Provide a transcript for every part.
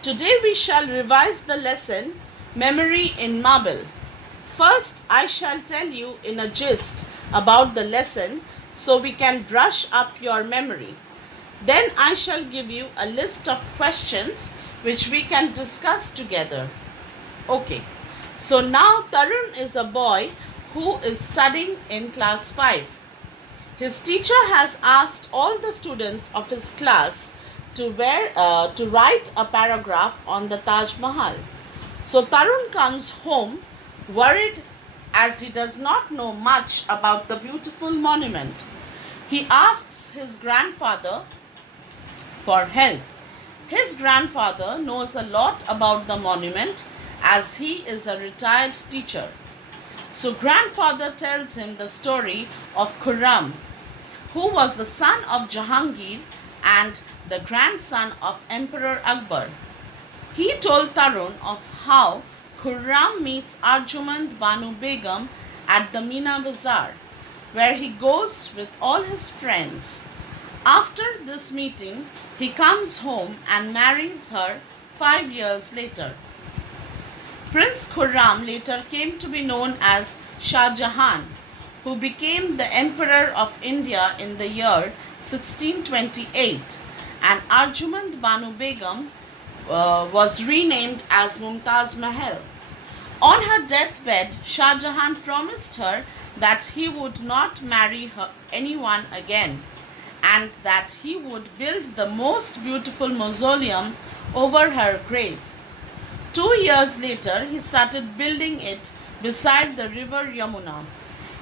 Today we shall revise the lesson Memory in Marble. First, I shall tell you in a gist about the lesson so we can brush up your memory. Then I shall give you a list of questions which we can discuss together. Okay, so now Tarun is a boy who is studying in class 5. His teacher has asked all the students of his class to write a paragraph on the Taj Mahal. So Tarun comes home worried as he does not know much about the beautiful monument. He asks his grandfather for help. His grandfather knows a lot about the monument as he is a retired teacher. So grandfather tells him the story of Khurram, who was the son of Jahangir and the grandson of Emperor Akbar. He told Tarun of how Khurram meets Arjumand Banu Begum at the Meena Bazaar, where he goes with all his friends. After this meeting, he comes home and marries her 5 years later. Prince Khurram later came to be known as Shah Jahan, who became the Emperor of India in the year 1628, and Arjumand Banu Begum was renamed as Mumtaz Mahal. On her deathbed, Shah Jahan promised her that he would not marry anyone again and that he would build the most beautiful mausoleum over her grave. 2 years later, he started building it beside the river Yamuna.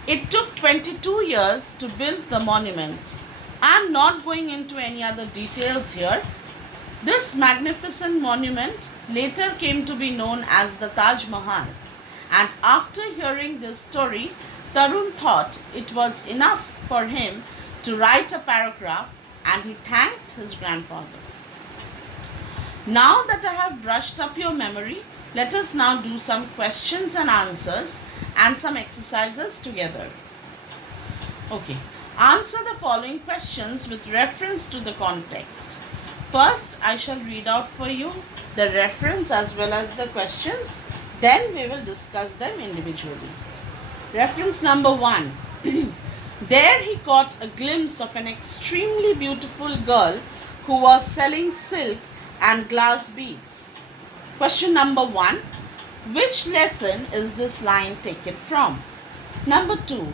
It took 22 years to build the monument. I am not going into any other details here. This magnificent monument later came to be known as the Taj Mahal. And after hearing this story, Tarun thought it was enough for him to write a paragraph and he thanked his grandfather. Now that I have brushed up your memory, let us now do some questions and answers and some exercises together. Okay, answer the following questions with reference to the context. First, I shall read out for you the reference as well as the questions. Then we will discuss them individually. Reference number 1. There he caught a glimpse of an extremely beautiful girl who was selling silk and glass beads. Question number 1. Which lesson is this line taken from? Number 2.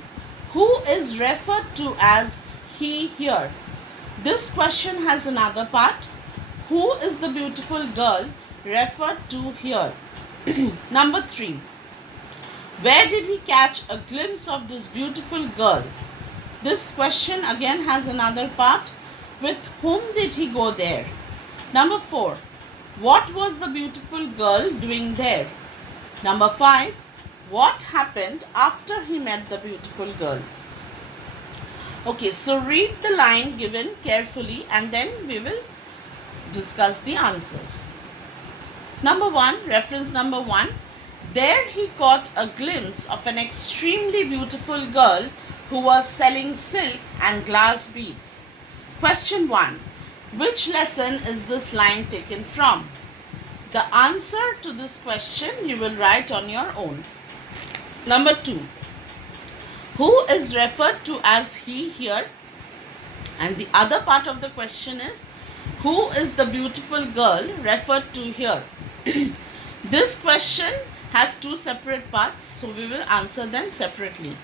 Who is referred to as he here? This question has another part. Who is the beautiful girl referred to here? Number 3. Where did he catch a glimpse of this beautiful girl? This question again has another part. With whom did he go there? Number 4. What was the beautiful girl doing there? Number 5. What happened after he met the beautiful girl? Okay, so read the line given carefully and then we will discuss the answers. Number 1, reference number 1. There he caught a glimpse of an extremely beautiful girl who was selling silk and glass beads. Question 1. Which lesson is this line taken from? The answer to this question you will write on your own. Number 2. Who is referred to as he here? And the other part of the question is, who is the beautiful girl referred to here? This question has 2 separate parts, so we will answer them separately.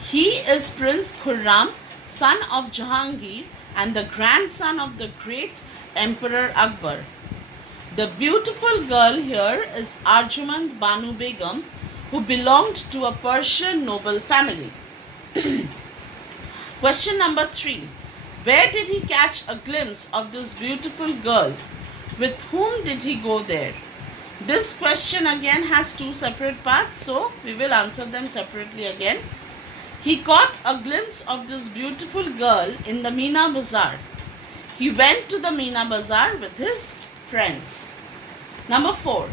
He is Prince Khurram, son of Jahangir and the grandson of the great Emperor Akbar. The beautiful girl here is Arjumand Banu Begum, who belonged to a Persian noble family. Question number 3. Where did he catch a glimpse of this beautiful girl? With whom did he go there? This question again has 2 separate parts, so we will answer them separately again. He caught a glimpse of this beautiful girl in the Meena Bazaar. He went to the Meena Bazaar with his friends. Number 4.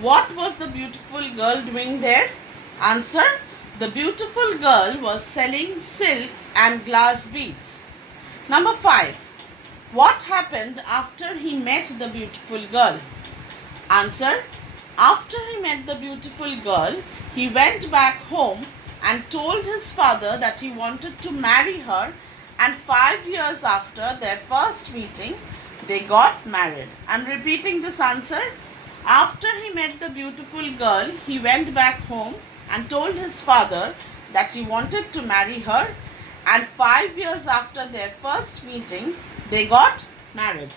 What was the beautiful girl doing there? Answer. The beautiful girl was selling silk and glass beads. Number 5. What happened after he met the beautiful girl? Answer. After he met the beautiful girl, he went back home and told his father that he wanted to marry her, and 5 years after their first meeting, they got married. I'm repeating this answer. After he met the beautiful girl, he went back home and told his father that he wanted to marry her, and 5 years after their first meeting, they got married.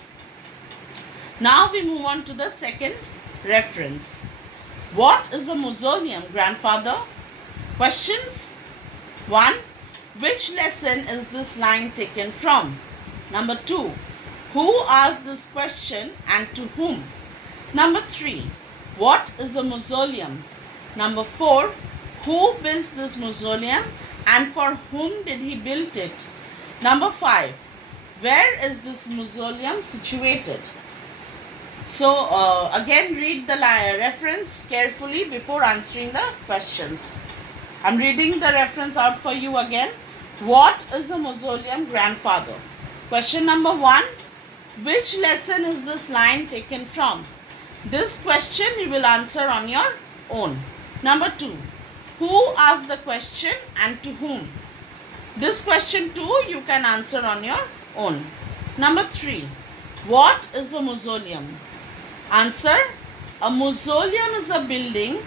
Now we move on to the second reference. What is a mausoleum, grandfather? Questions. 1. Which lesson is this line taken from? Number 2. Who asked this question and to whom? Number 3. What is a mausoleum? Number 4. Who built this mausoleum and for whom did he build it? Number 5. Where is this mausoleum situated? So again, read the reference carefully before answering the questions. I'm reading the reference out for you again. What is a mausoleum, grandfather? Question number 1. Which lesson is this line taken from? This question you will answer on your own. Number 2. Who asked the question and to whom? This question too you can answer on your own. Number 3. What is a mausoleum? Answer. A mausoleum is a building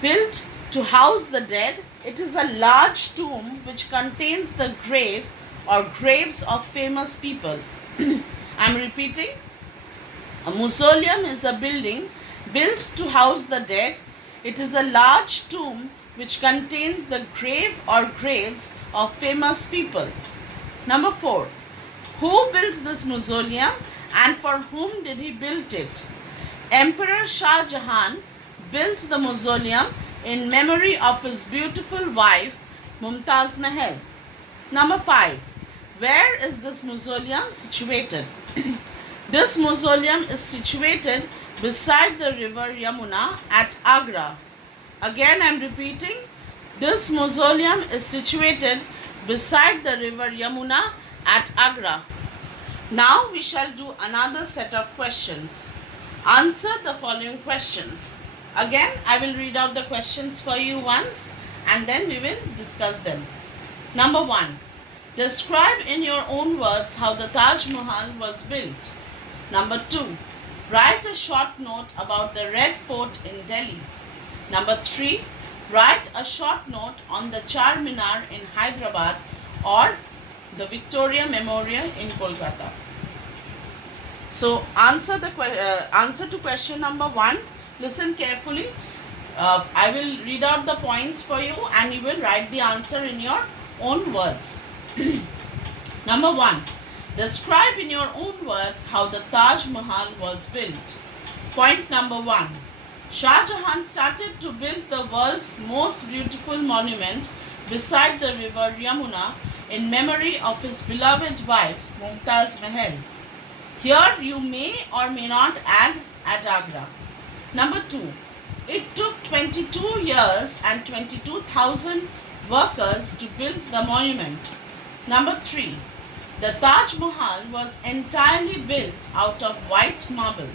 built to house the dead. It is a large tomb which contains the grave or graves of famous people. I'm repeating. A mausoleum is a building built to house the dead. It is a large tomb which contains the grave or graves of famous people. Number 4. Who built this mausoleum and for whom did he build it? Emperor Shah Jahan built the mausoleum in memory of his beautiful wife Mumtaz Mahal. Number 5. Where is this mausoleum situated? This mausoleum is situated beside the river Yamuna at Agra. Again I am repeating. This mausoleum is situated beside the river Yamuna at Agra. Now we shall do another set of questions. Answer the following questions. Again, I will read out the questions for you once and then we will discuss them. Number 1. Describe in your own words how the Taj Mahal was built. Number 2. Write a short note about the Red Fort in Delhi. Number 3. Write a short note on the Char Minar in Hyderabad or the Victoria Memorial in Kolkata. So answer to question number 1. Listen carefully. I will read out the points for you and you will write the answer in your own words. Number 1. Describe in your own words how the Taj Mahal was built. Point number 1. Shah Jahan started to build the world's most beautiful monument beside the river Yamuna in memory of his beloved wife Mumtaz Mahal. Here you may or may not add at Agra. Number 2. It took 22 years and 22,000 workers to build the monument. Number 3. The Taj Mahal was entirely built out of white marble.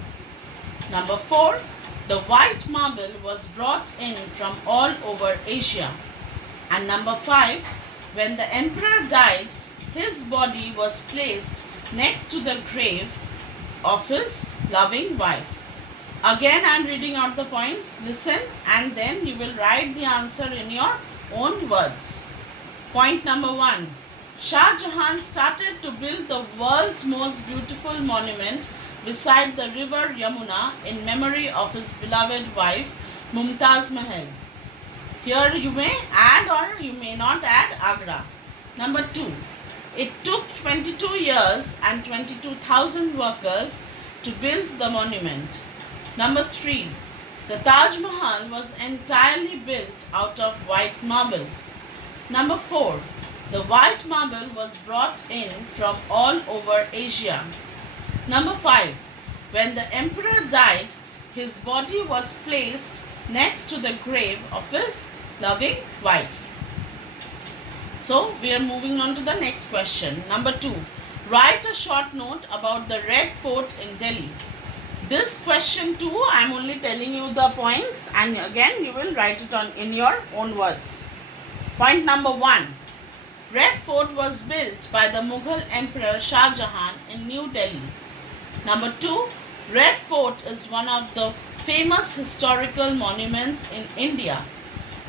Number 4. The white marble was brought in from all over Asia. And number 5. When the emperor died, his body was placed next to the grave of his loving wife. Again I am reading out the points. Listen and then you will write the answer in your own words. Point number 1. Shah Jahan started to build the world's most beautiful monument beside the river Yamuna in memory of his beloved wife Mumtaz Mahal. Here you may add or you may not add Agra. Number 2. It took 22 years and 22,000 workers to build the monument. Number 3. The Taj Mahal was entirely built out of white marble. Number 4. The white marble was brought in from all over Asia. Number 5. When the emperor died, his body was placed next to the grave of his loving wife. So we are moving on to the next question. Number 2. Write a short note about the Red Fort in Delhi. This question too, I am only telling you the points, and again you will write it on in your own words. Point number 1. Red Fort was built by the Mughal Emperor Shah Jahan in New Delhi. Number 2. Red Fort is one of the famous historical monuments in India.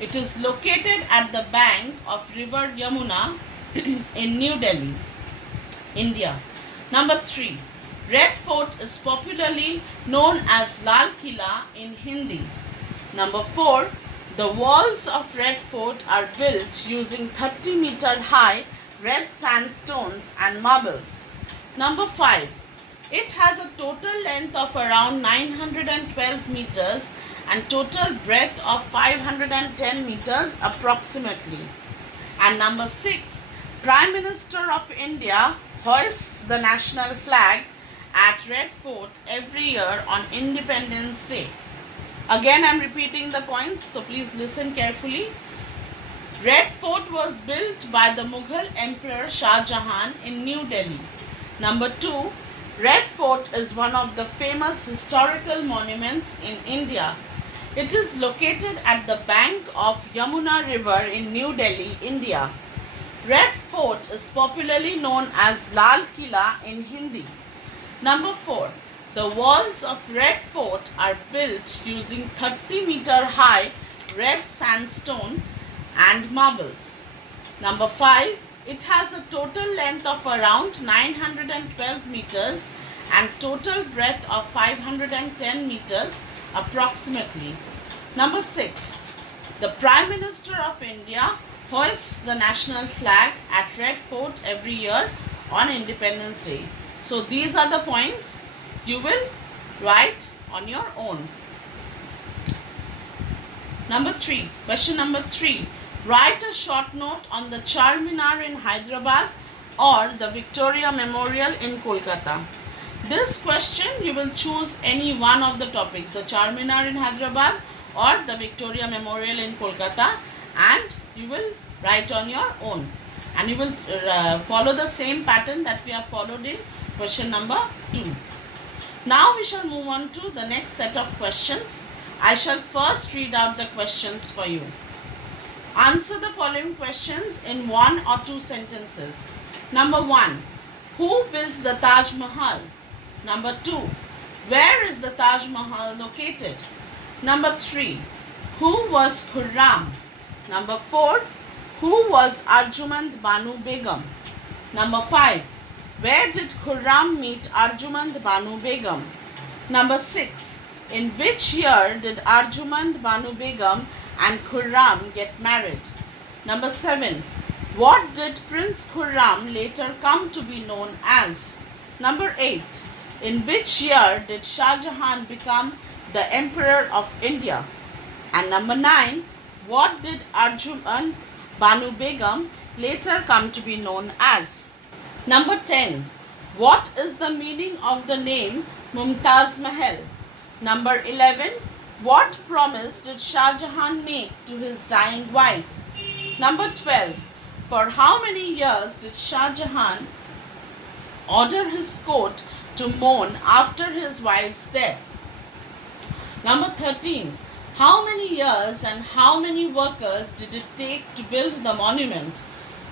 It is located at the bank of river Yamuna in New Delhi, India. Number 3. Red Fort is popularly known as Lal Killa in Hindi. Number 4. The walls of Red Fort are built using 30-meter high red sandstones and marbles. Number 5. It has a total length of around 912 meters and total breadth of 510 meters approximately. And number 6. Prime Minister of India hoists the national flag at Red Fort every year on Independence Day. Again, I am repeating the points, so please listen carefully. Red Fort was built by the Mughal Emperor Shah Jahan in New Delhi. Number 2. Red Fort is one of the famous historical monuments in India. It is located at the bank of Yamuna River in New Delhi, India. Red Fort is popularly known as Lal Killa in Hindi. Number 4. The walls of Red Fort are built using 30-meter high red sandstone and marbles. Number 5. It has a total length of around 912 meters and total breadth of 510 meters approximately. Number 6. The Prime Minister of India hoists the national flag at Red Fort every year on Independence Day. So these are the points you will write on your own. Number 3. Question number 3. Write a short note on the Charminar in Hyderabad or the Victoria Memorial in Kolkata. This question you will choose any one of the topics, the Charminar in Hyderabad or the Victoria Memorial in Kolkata, and you will write on your own. And you will follow the same pattern that we have followed in question number 2. Now we shall move on to the next set of questions. I shall first read out the questions for you. Answer the following questions in 1 or 2 sentences. Number 1. Who built the Taj Mahal? Number 2. Where is the Taj Mahal located? Number 3. Who was Khurram? Number 4. Who was Arjumand Banu Begum? Number 5. Where did Khurram meet Arjumand Banu Begum? Number 6. In which year did Arjumand Banu Begum and Khurram get married? Number 7. What did Prince Khurram later come to be known as? Number 8. In which year did Shah Jahan become the Emperor of India? And number 9. What did Arjumand Banu Begum later come to be known as? Number 10. What is the meaning of the name Mumtaz Mahal? Number 11. What promise did Shah Jahan make to his dying wife? Number 12. For how many years did Shah Jahan order his court to mourn after his wife's death? Number 13. How many years and how many workers did it take to build the monument?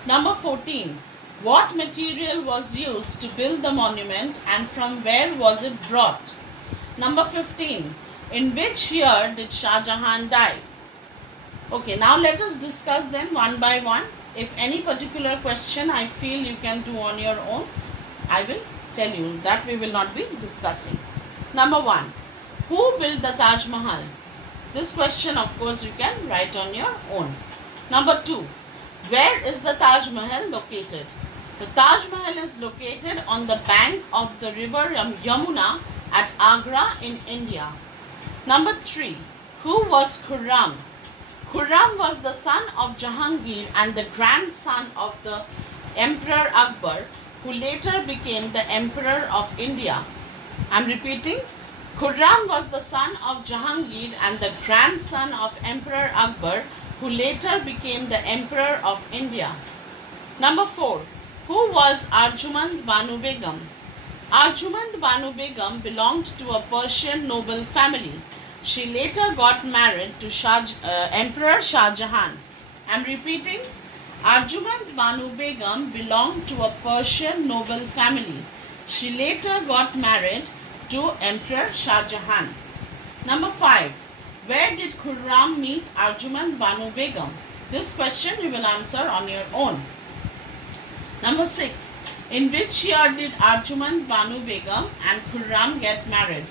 Number 14. What material was used to build the monument and from where was it brought? Number 15. In which year did Shah Jahan die? Okay, now let us discuss them one by one. If any particular question I feel you can do on your own, I will tell you that we will not be discussing. Number 1. Who built the Taj Mahal? This question of course you can write on your own. Number 2. Where is the Taj Mahal located? The Taj Mahal is located on the bank of the river Yamuna at Agra in India. Number 3. Who was Khurram? Khurram was the son of Jahangir and the grandson of the Emperor Akbar, who later became the Emperor of India. I am repeating. Khurram was the son of Jahangir and the grandson of Emperor Akbar, who later became the Emperor of India. Number 4. Who was Arjumand Banu Begum? Arjumand Banu Begum belonged to a Persian noble family. She later got married to Emperor Shah Jahan. I am repeating. Arjumand Banu Begum belonged to a Persian noble family. She later got married to Emperor Shah Jahan. Number 5. Where did Khurram meet Arjumand Banu Begum? This question you will answer on your own. Number 6. In which year did Arjumand Banu Begum and Khurram get married?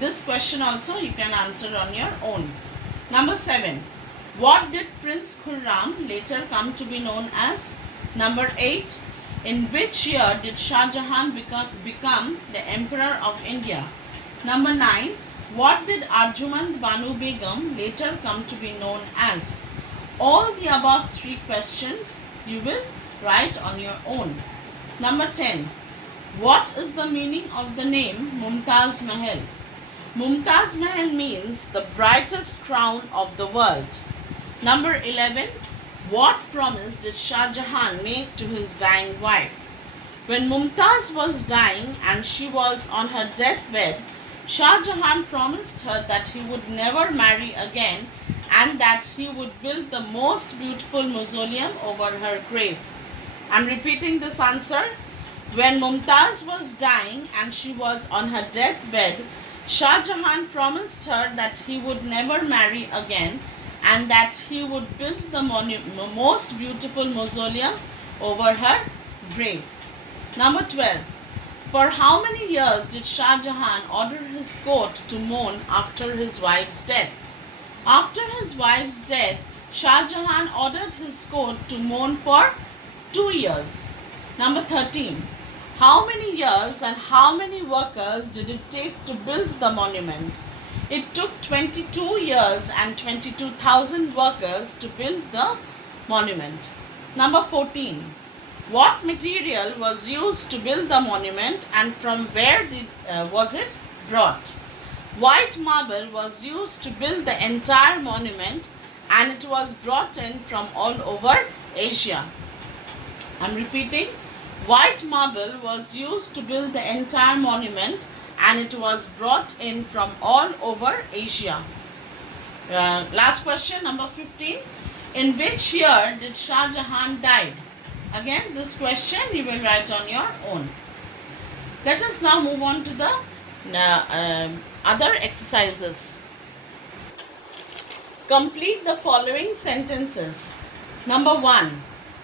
This question also you can answer on your own. Number 7. What did Prince Khurram later come to be known as? Number 8. In which year did Shah Jahan become the Emperor of India? Number 9. What did Arjumand Banu Begum later come to be known as? All the above 3 questions you will write on your own. Number 10. What is the meaning of the name Mumtaz Mahal? Mumtaz Mahal means the brightest crown of the world. Number 11. What promise did Shah Jahan make to his dying wife? When Mumtaz was dying and she was on her deathbed, Shah Jahan promised her that he would never marry again and that he would build the most beautiful mausoleum over her grave. I am repeating this answer. When Mumtaz was dying and she was on her deathbed, Shah Jahan promised her that he would never marry again and that he would build the most beautiful mausoleum over her grave. Number 12. For how many years did Shah Jahan order his court to mourn after his wife's death? After his wife's death, Shah Jahan ordered his court to mourn for 2 years. Number 13. How many years and how many workers did it take to build the monument? It took 22 years and 22,000 workers to build the monument. Number 14. What material was used to build the monument and from where was it brought? White marble was used to build the entire monument and it was brought in from all over Asia. I am repeating. White marble was used to build the entire monument and it was brought in from all over Asia. Last question, number 15. In which year did Shah Jahan died? Again, this question you will write on your own. Let us now move on to the other exercises. Complete the following sentences. Number 1.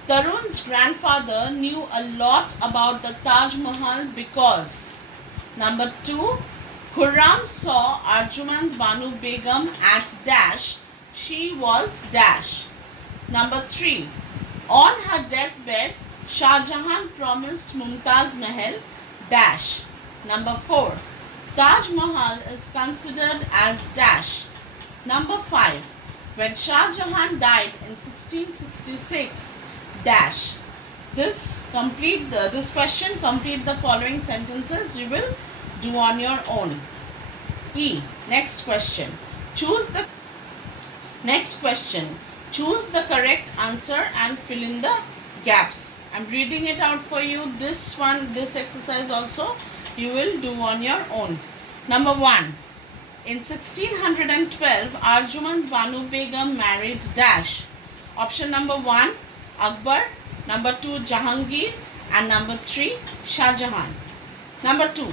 Tarun's grandfather knew a lot about the Taj Mahal because. Number 2. Khurram saw Arjumand Banu Begum at dash. She was dash. Number 3. On her deathbed, Shah Jahan promised Mumtaz Mahal dash. Number 4. Taj Mahal is considered as dash. Number 5. When Shah Jahan died in 1666, dash. This question complete the following sentences you will do on your own. E. Next question. Choose the correct answer and fill in the gaps. I am reading it out for you. This exercise also you will do on your own. Number 1. In 1612, Arjumand Banu Begum married dash. Option number 1, Akbar. Number 2, Jahangir. And number 3, Shah Jahan. Number 2.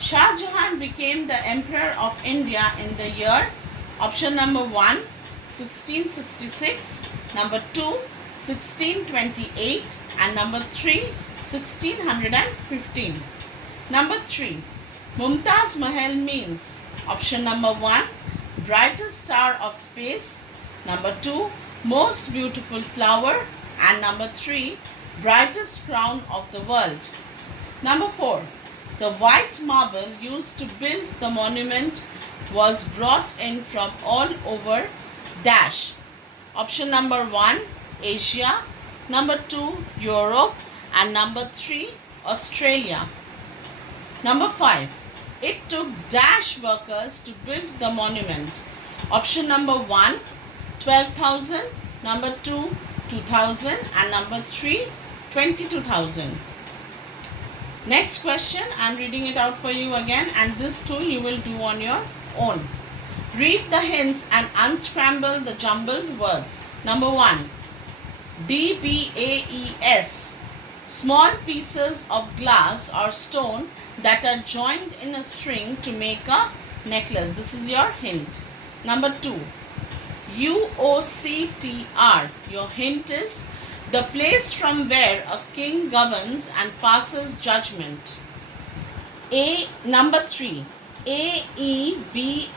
Shah Jahan became the Emperor of India in the year. Option number 1, 1666. Number 2, 1628. And number 3, 1615. Number 3. Mumtaz Mahal means. Option number 1, brightest star of space. Number 2, most beautiful flower. And number 3, brightest crown of the world. Number 4, the white marble used to build the monument was brought in from all over dash. Option number 1, Asia. Number 2, Europe. And number 3, Australia. Number 5, it took dash workers to build the monument. Option number 1, 12,000. Number 2, 2,000. And number 3, 22,000. Next question, I'm reading it out for you again, and this too you will do on your own. Read the hints and unscramble the jumbled words. Number 1, DBAES, small pieces of glass or stone that are joined in a string to make a necklace. This is your hint. Number 2, UOCTR, your hint is the place from where a king governs and passes judgment. Number 3, AEVRG,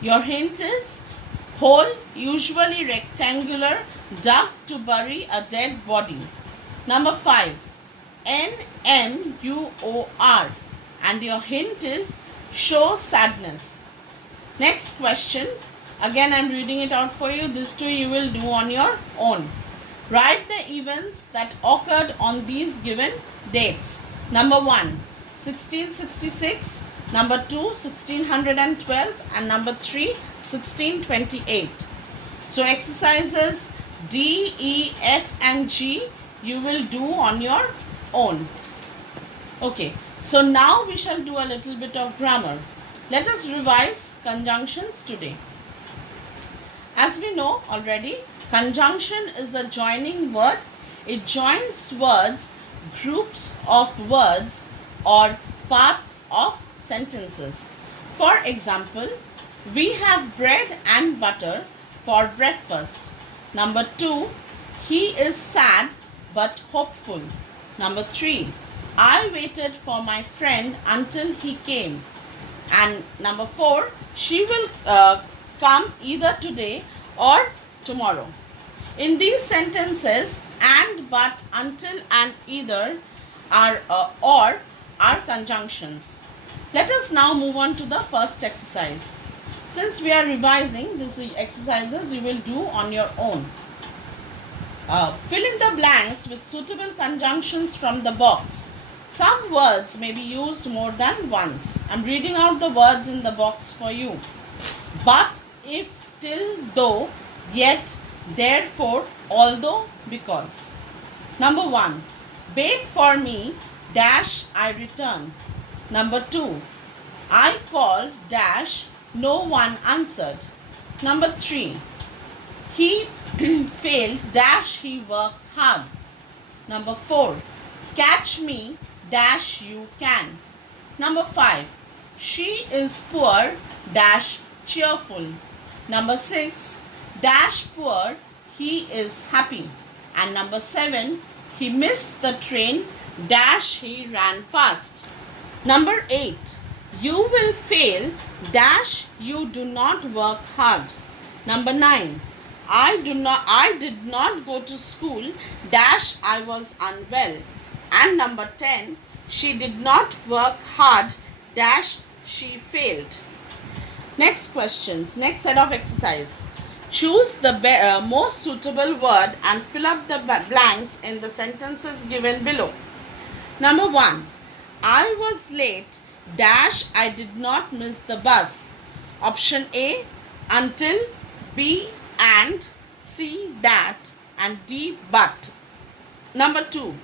your hint is hole, usually rectangular, dug to bury a dead body. Number 5, NMUOR, and your hint is show sadness. Next questions, again I'm reading it out for you. This too you will do on your own. Write the events that occurred on these given dates. Number 1, 1666, number 2, 1612, and number 3, 1628. So exercises D, E, F and G you will do on your own. Okay, so now we shall do a little bit of grammar. Let us revise conjunctions today. As we know already, conjunction is a joining word. It joins words, groups of words or parts of sentences. For example, we have bread and butter for breakfast. Number 2, he is sad but hopeful. Number 3, I waited for my friend until he came. And number 4, she will come either today or tomorrow. In these sentences, and, but, until and either are or are conjunctions. Let us now move on to the first exercise. Since we are revising, these exercises you will do on your own. Fill in the blanks with suitable conjunctions from the box. Some words may be used more than once. I'm reading out the words in the box for you. But, if, till, though, yet, therefore, although, because. Number 1, wait for me, dash, I return. Number 2, I called, dash, no one answered. Number 3, he failed, dash, he worked hard. Number 4, catch me, dash, you can. Number 5, she is poor, dash, cheerful. Number 6, dash poor, he is happy. And number 7, he missed the train, dash, he ran fast. Number 8, you will fail, dash, you do not work hard. Number 9, I did not go to school, dash, I was unwell. And number 10, she did not work hard, dash, she failed. Next questions, next set of exercise. Choose the most suitable word and fill up the blanks in the sentences given below. Number 1, I was late, dash, I did not miss the bus. Option A, until, B, and, C, that, and D, but. Number 2,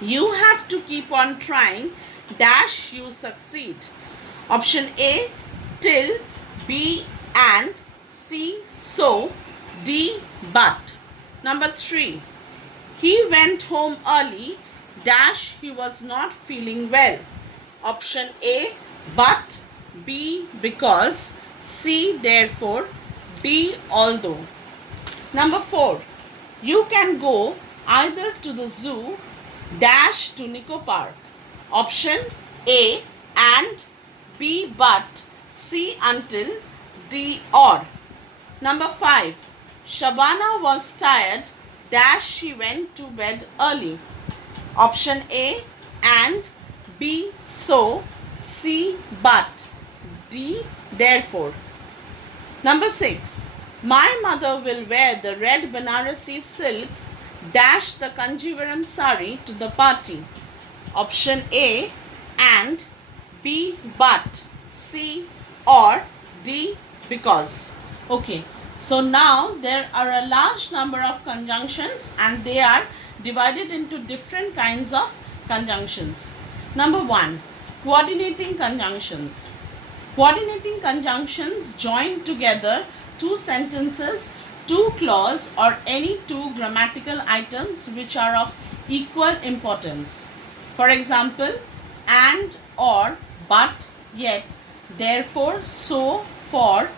you have to keep on trying, dash, you succeed. Option A, till, B, and, C, so, D, but. Number 3, he went home early, dash, he was not feeling well. Option A, but, B, because, C, therefore, D, although. Number 4, you can go either to the zoo, dash, to Nico Park. Option A, and, B, but, C, until, D, or. Number 5, Shabana was tired, dash, she went to bed early. Option A, and, B, so, C, but, D, therefore. Number 6, my mother will wear the red Banarasi silk, dash, the Kanjivaram sari to the party. Option A, and, B, but, C, or, D, because. Okay, so now there are a large number of conjunctions and they are divided into different kinds of conjunctions. Number 1. Coordinating conjunctions. Coordinating conjunctions join together two sentences, two clause or any two grammatical items which are of equal importance. For example, and, or, but, yet, therefore, so, for,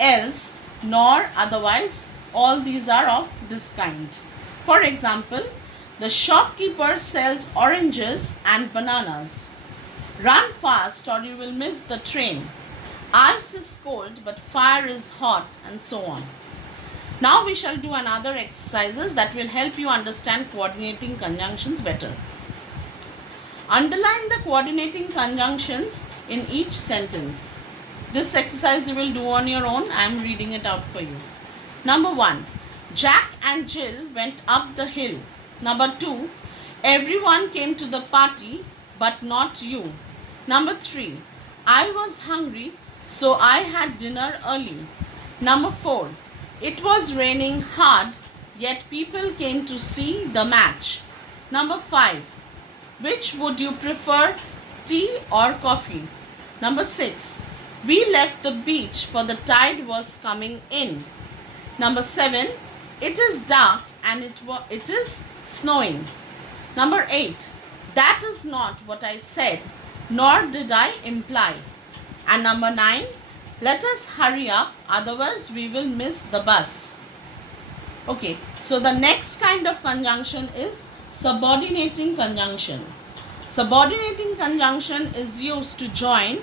else, nor, otherwise, all these are of this kind. For example, the shopkeeper sells oranges and bananas. Run fast or you will miss the train. Ice is cold but fire is hot, and so on. Now we shall do another exercises that will help you understand coordinating conjunctions better. Underline the coordinating conjunctions in each sentence. This exercise you will do on your own. I am reading it out for you. Number 1. Jack and Jill went up the hill. Number 2. Everyone came to the party but not you. Number 3. I was hungry so I had dinner early. Number 4. It was raining hard yet people came to see the match. Number 5. Which would you prefer, tea or coffee? Number 6. We left the beach for the tide was coming in. Number 7. It is dark and it is snowing. Number 8. That is not what I said, nor did I imply. And number 9. Let us hurry up, otherwise we will miss the bus. Okay, so the next kind of conjunction is subordinating conjunction. Subordinating conjunction is used to join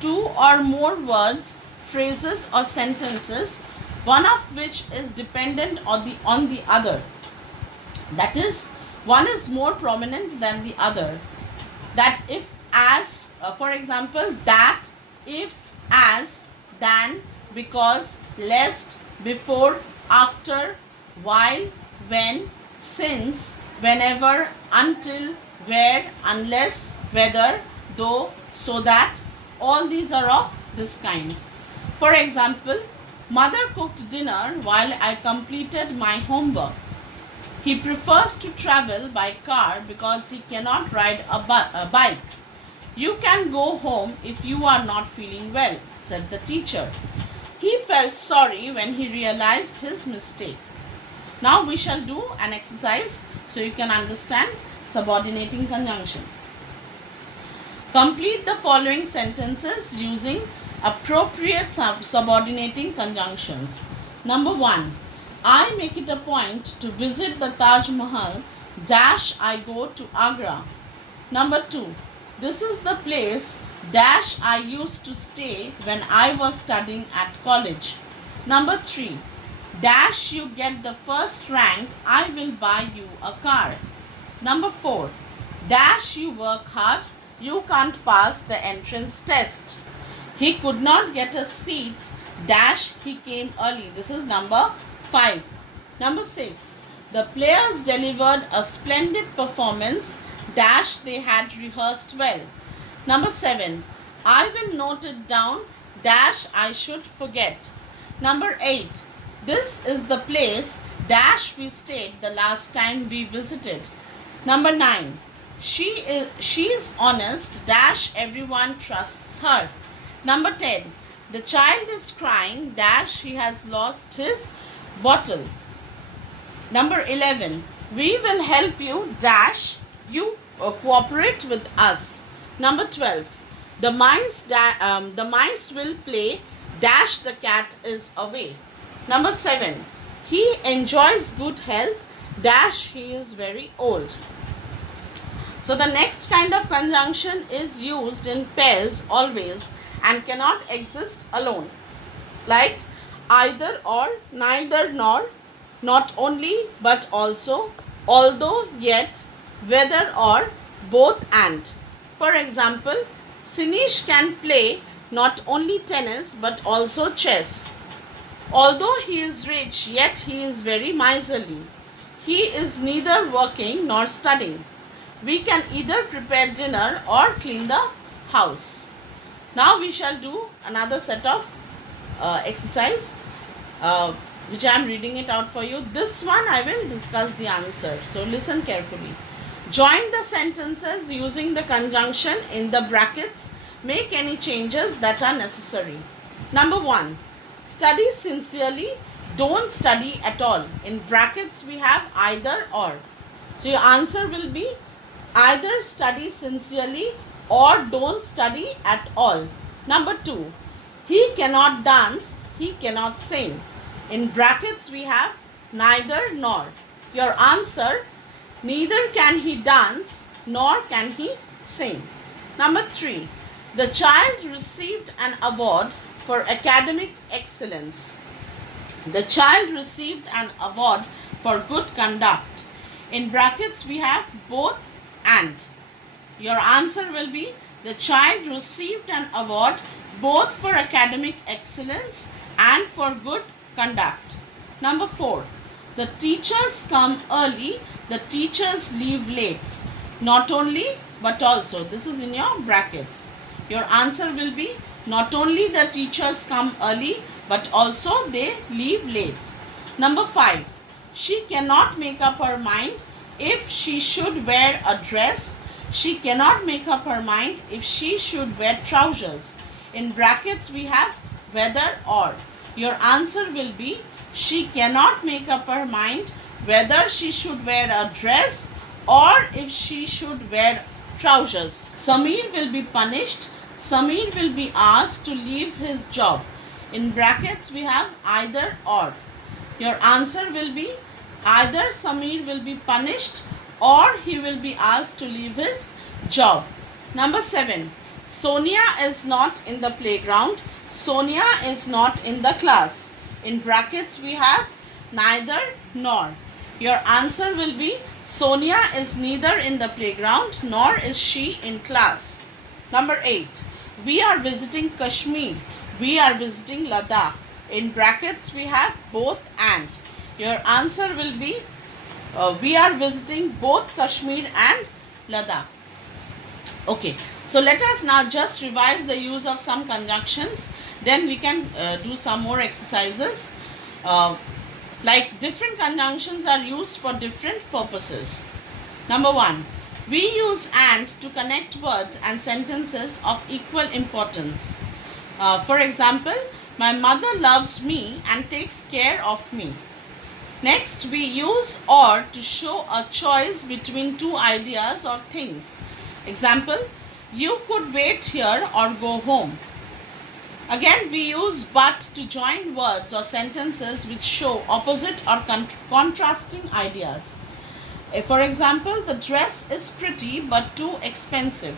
two or more words, phrases or sentences, one of which is dependent on the other. That is, one is more prominent than the other. That, if, as, for example, that, if, as, than, because, lest, before, after, while, when, since, whenever, until, where, unless, whether, though, so that, all these are of this kind. For example, mother cooked dinner while I completed my homework. He prefers to travel by car because he cannot ride a bike. You can go home if you are not feeling well, said the teacher. He felt sorry when he realized his mistake. Now we shall do an exercise so you can understand subordinating conjunction. Complete the following sentences using appropriate subordinating conjunctions. Number 1. I make it a point to visit the Taj Mahal dash I go to Agra. Number 2. This is the place dash I used to stay when I was studying at college. Number 3. Dash you get the first rank, I will buy you a car. Number 4. Dash you work hard, you can't pass the entrance test. He could not get a seat, dash he came early. This is number 5. Number 6. The players delivered a splendid performance, dash they had rehearsed well. Number 7. I will note it down, dash I should forget. Number 8. This is the place, dash we stayed the last time we visited. Number 9. She's honest, dash everyone trusts her. Number 10. The child is crying, dash he has lost his bottle. Number 11. We will help you, dash you cooperate with us. Number 12. The mice will play, dash the cat is away. Number 7. He enjoys good health, dash he is very old. So the next kind of conjunction is used in pairs always and cannot exist alone. Like either or, neither nor, not only but also, although yet, whether or, both and. For example, Sinish can play not only tennis but also chess. Although he is rich, yet he is very miserly. He is neither working nor studying. We can either prepare dinner or clean the house. Now we shall do another set of exercise which I am reading it out for you. This one I will discuss the answer. So listen carefully. Join the sentences using the conjunction in the brackets. Make any changes that are necessary. Number 1. Study sincerely, don't study at all. In brackets we have either or. So your answer will be either study sincerely or don't study at all. Number 2. He cannot dance, he cannot sing. In brackets we have neither nor. Your answer, neither can he dance nor can he sing. Number 3. The child received an award for academic excellence. The child received an award for good conduct. In brackets we have both and. Your answer will be the child received an award both for academic excellence and for good conduct. Number 4. The teachers come early, the teachers leave late. Not only but also. This is in your brackets. Your answer will be not only the teachers come early but also they leave late. Number 5. She cannot make up her mind if she should wear a dress. She cannot make up her mind if she should wear trousers. In brackets we have whether or. Your answer will be she cannot make up her mind whether she should wear a dress or if she should wear trousers. Samir will be punished. Samir will be asked to leave his job. In brackets we have either or. Your answer will be either Samir will be punished or he will be asked to leave his job. Number 7. Sonia is not in the playground. Sonia is not in the class. In brackets we have neither nor. Your answer will be Sonia is neither in the playground nor is she in class. Number 8. We are visiting Kashmir. We are visiting Ladakh. In brackets we have both and. Your answer will be we are visiting both Kashmir and Ladakh. Okay, so let us now just revise the use of some conjunctions. Then we can do some more exercises. Like different conjunctions are used for different purposes. Number 1. We use and to connect words and sentences of equal importance. For example, my mother loves me and takes care of me. Next, we use or to show a choice between two ideas or things. Example, you could wait here or go home. Again, we use but to join words or sentences which show opposite or contrasting ideas. For example, the dress is pretty but too expensive.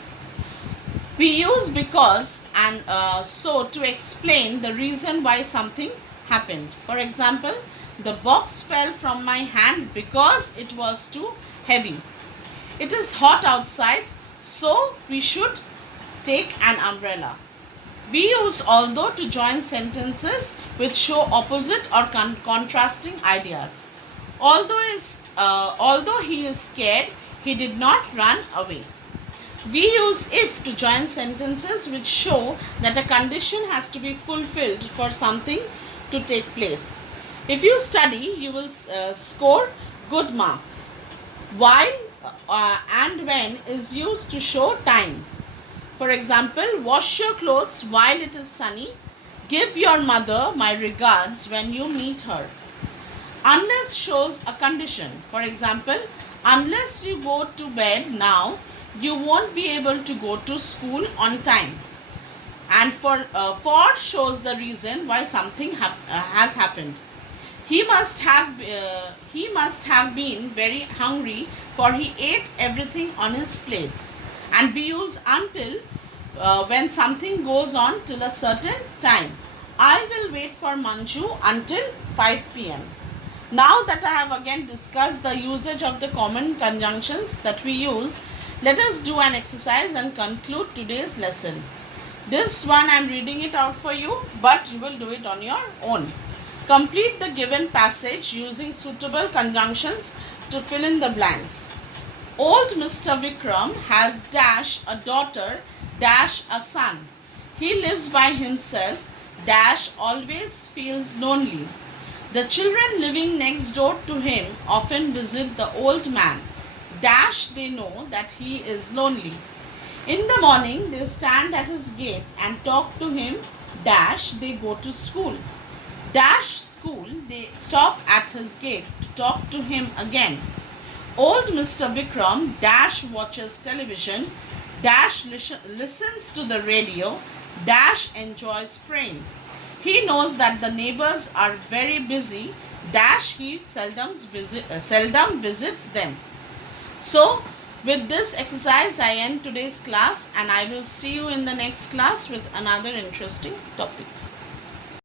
We use because and so to explain the reason why something happened. For example, the box fell from my hand because it was too heavy. It is hot outside, so we should take an umbrella. We use although to join sentences which show opposite or contrasting ideas. Although he is scared, he did not run away. We use if to join sentences which show that a condition has to be fulfilled for something to take place. If you study, you will score good marks. While and when is used to show time. For example, wash your clothes while it is sunny. Give your mother my regards when you meet her. Unless shows a condition. For example, unless you go to bed now, you won't be able to go to school on time. And for shows the reason why something has happened. He must have been very hungry, for he ate everything on his plate. And we use until when something goes on till a certain time. I will wait for Manju until 5 p.m. Now that I have again discussed the usage of the common conjunctions that we use, let us do an exercise and conclude today's lesson. This one I am reading it out for you, but you will do it on your own. Complete the given passage using suitable conjunctions to fill in the blanks. Old Mr. Vikram has dash a daughter, dash a son. He lives by himself, dash always feels lonely. The children living next door to him often visit the old man, Dash they know that he is lonely. In the morning, they stand at his gate and talk to him. Dash they go to school. Dash school, they stop at his gate to talk to him again. Old Mr. Vikram Dash watches television. Dash listens to the radio. Dash enjoys praying. He knows that the neighbors are very busy. Dash he seldom visits them. So, with this exercise, I end today's class and I will see you in the next class with another interesting topic.